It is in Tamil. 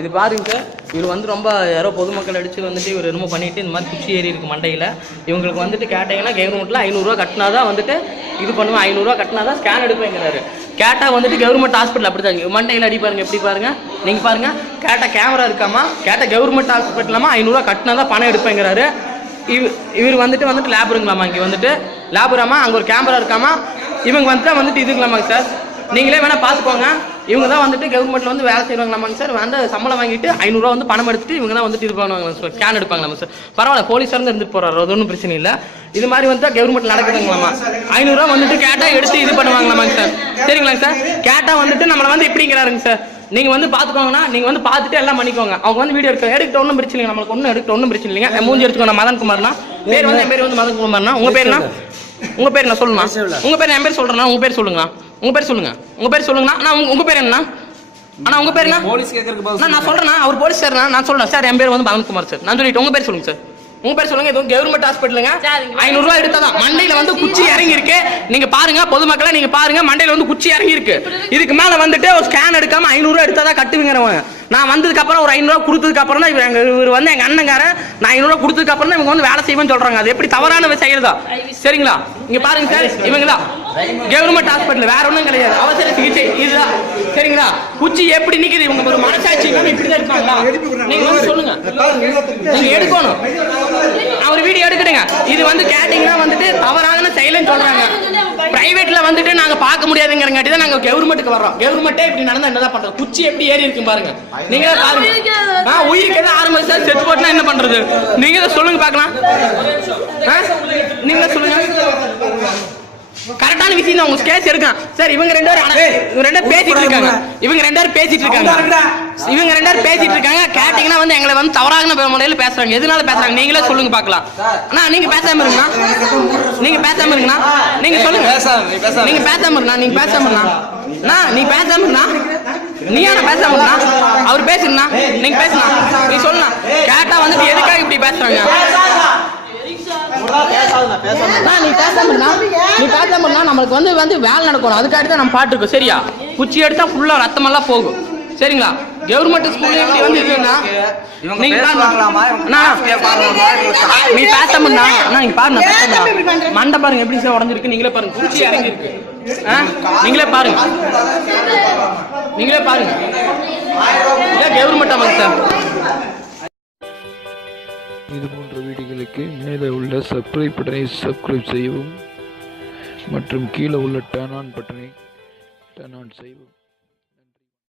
இது பாருங்க சார், இவர் வந்து ரொம்ப யாரோ பொதுமக்கள் அடிச்சு வந்துட்டு இவர் என்னமோ பண்ணிட்டு இந்த மாதிரி குச்சி ஏறி இருக்கு மண்டையில். இவங்களுக்கு வந்துட்டு கேட்டீங்கன்னா கவர்மெண்ட்டில் 500 ரூபா கட்டினா தான் வந்துட்டு இது பண்ணுவேன், 500 ரூபா கட்டினா தான் ஸ்கேன் எடுப்பேங்கிறாரு. கேட்டால் வந்துட்டு கவர்மெண்ட் ஹாஸ்பிட்டல் அப்படி தான் மண்டையில் அடி பாருங்க, எப்படி பாருங்க நீங்கள் பாருங்க. கேட்டால் கேமரா இருக்காமா, கேட்டால் கவர்மெண்ட் ஹாஸ்பிட்டலாமா 500 ரூபா கட்டினா தான் பணம் எடுப்பேங்கிறாரு. இவர் வந்துட்டு லேபருங்களாமா, இங்கே வந்துட்டு லேபராமா, அங்கே ஒரு கேமரா இருக்காமா, இவங்க வந்துட்டு இதுங்களாமாங்க சார். நீங்களே வேணால் பார்த்துக்கோங்க. இவங்க தான் வந்துட்டு கவர்மெண்ட்டில் வந்து வேலை செய்வாங்களாமாங்க சார். வந்து சம்பளம் வாங்கிட்டு 500 ரூபா வந்து பணம் எடுத்துட்டு இவங்க தான் வந்துட்டு இது பண்ணுவாங்க சார், ஸ்கேன் எடுப்பாங்களாமா சார். பரவாயில்ல, போலீஸாருந்து இருந்துட்டு போகிறாரு, அது ஒன்றும் பிரச்சனை இல்லை. இது மாதிரி வந்து கவர்மெண்ட் நடக்குதுங்களாமா. 500 ரூபா வந்துட்டு கேட்டால் எடுத்து இது பண்ணுவாங்களாமாங்க சார். சரிங்களாங்க சார். கேட்டால் வந்துட்டு நம்மளை வந்து இப்படிங்கிறாருங்க சார். நீங்கள் வந்து பார்த்துக்கோங்கன்னா நீங்கள் வந்து பார்த்துட்டு எல்லாம் பண்ணிக்கோங்க. அவங்க வந்து வீடியோ எடுக்க ஒன்றும் பிரச்சனை இல்லை, நம்மளுக்கு ஒன்றும் பிரச்சனை இல்லைங்க. மூஞ்சி எடுத்துக்கோங்க. மதன்குமார்னா பேர் வந்து என் பேர் வந்து மதன்குமார்னா. உங்கள் பேருனா நான் சொல்லுங்க. உங்கள் பேர் என் பேர் சொல்கிறேன்னா உங்கள் பேர் சொல்லுங்க. உங்கள் பேர் சொல்லுங்கண்ணா. நான் உங்கள் பேர் என்ன அண்ணா? உங்கள் பேர் என்ன? போலீஸ் கேட்கறதுக்கு நான் சொல்கிறேன்னா அவர் போலீஸ் சார். நான் சொல்கிறேன் சார், என் பேர் வந்து மதன்குமார் சார். நான் சொல்லிட்டு உங்கள் பேர் சொல்லுங்கள் சார். உங்க பேர் சொல்லுங்க. எதுவும் கவர்மெண்ட் ஹாஸ்பிட்டலுங்க. 500 ரூபா எடுத்தாதான் மண்டையில வந்து குச்சி இறங்கி இருக்கு. நீங்க பாருங்க, பொதுமக்களை நீங்க பாருங்க, மண்டையில வந்து குச்சி இறங்கி இருக்கு. இதுக்கு மேல வந்துட்டு ஒரு ஸ்கேன் எடுக்காம 500 ரூபா எடுத்தாதான் கட்டுவீங்கிறவங்க. நான் வந்ததுக்கு அப்புறம் ஒரு 500 ரூபா கொடுத்ததுக்கு அப்புறம் தான் இவர் வந்து எங்க அண்ணங்காரன். நான் 500 ரூபா கொடுத்ததுக்கு அப்புறம் தான் இவங்க வந்து வேலை செய்வேன்னு சொல்றாங்க. அது எப்படி தவறான செயல் தான். சரிங்களா? இங்க பாருங்க சார், இவங்க தான் கவர்மெண்ட் ஹாஸ்பிட்டல், வேற ஒன்றும் கிடையாது. அவசர சிகிச்சை இதுதான். சரிங்களா? குச்சி எப்படி நிக்குது? இவங்க ஒரு மனசாட்சி இல்லாம இப்படிதான் இருப்பாங்களா? நீங்க வந்து சொல்லுங்க. நீங்க எடுக்கணும். அவர் வீடியோ எடுக்கணுங்க. இது வந்து கேட்டீங்கன்னா வந்துட்டு தவறான செயல்னு சொல்றாங்க. பிரைவேட்ல வந்துட்டு நாங்க பார்க்க முடியாதுங்கிறங்காட்டி தான் நாங்க கவர்மெண்ட்டுக்கு வர்றோம். கவர்மெண்ட்டே இப்படி நடந்தா என்னதான் பண்றது? குச்சி எப்படி ஏறி இருக்கு பாருங்க. நீங்க பாருங்க. உயிருக்கு ஏதாவது ஆரம்பிச்சா செத்து போட்டுனா என்ன பண்றது? நீங்க தான் சொல்லுங்க பார்க்கலாம். நீங்க சொல்லுங்க. கரெக்டான விஷயம் தான். உங்க கேஸ் எடுக்கலாம் சார். இவங்க ரெண்டு பேரும் பேசிட்டு இருக்காங்க. இவங்க ரெண்டு பேரும் பேசிட்டு இருக்காங்க. கேட்டீங்கன்னா வந்து எங்களை வந்து தவறான முறையில் பேசுறாங்க. எதனால பேசுறாங்க நீங்களே சொல்லுங்க பார்க்கலாம். அண்ணா நீங்க பேசாம இருங்கண்ணா. நீங்க சொல்லுங்க. நீங்க பேசாம இருங்கண்ணா. நீ பேசாம இருந்தா நீயான பேசாம இருந்தா அவர் பேசுங்கண்ணா. நீங்க பேசுனா நீ சொல்லலாம். கேட்டா வந்துட்டு எதுக்காக இப்படி பேசுறாங்க? நீ பேசாம நம்மளுக்கு வந்து வேலை நடக்கணும். அதுக்காக தான் நம்ம பாட்டுருக்கோம். சரியா? குச்சி எடுத்தா ஃபுல்லா ரத்தமெல்லாம் போகும். சரிங்களா? கவர்மெண்ட் ஸ்கூல்ல இப்படி வந்து இருக்குன்னா நீங்க நீ பேசாம நீங்க பாருங்க. மண்டை பாருங்க எப்படி சார் உடஞ்சிருக்கு. நீங்களே பாருங்க, குச்சி இறங்கி இருக்கு. நீங்களே பாருங்க. கவர்மெண்ட் ஆமாங்க சார். இது போன்ற வீடியோகளுக்கு மேலே உள்ள சப்ஸ்கிரைப் பட்டனை சப்ஸ்கிரைப் செய்யவும் மற்றும் கீழே உள்ள டர்ன் ஆன் பட்டனை டர்ன் ஆன் செய்யவும்.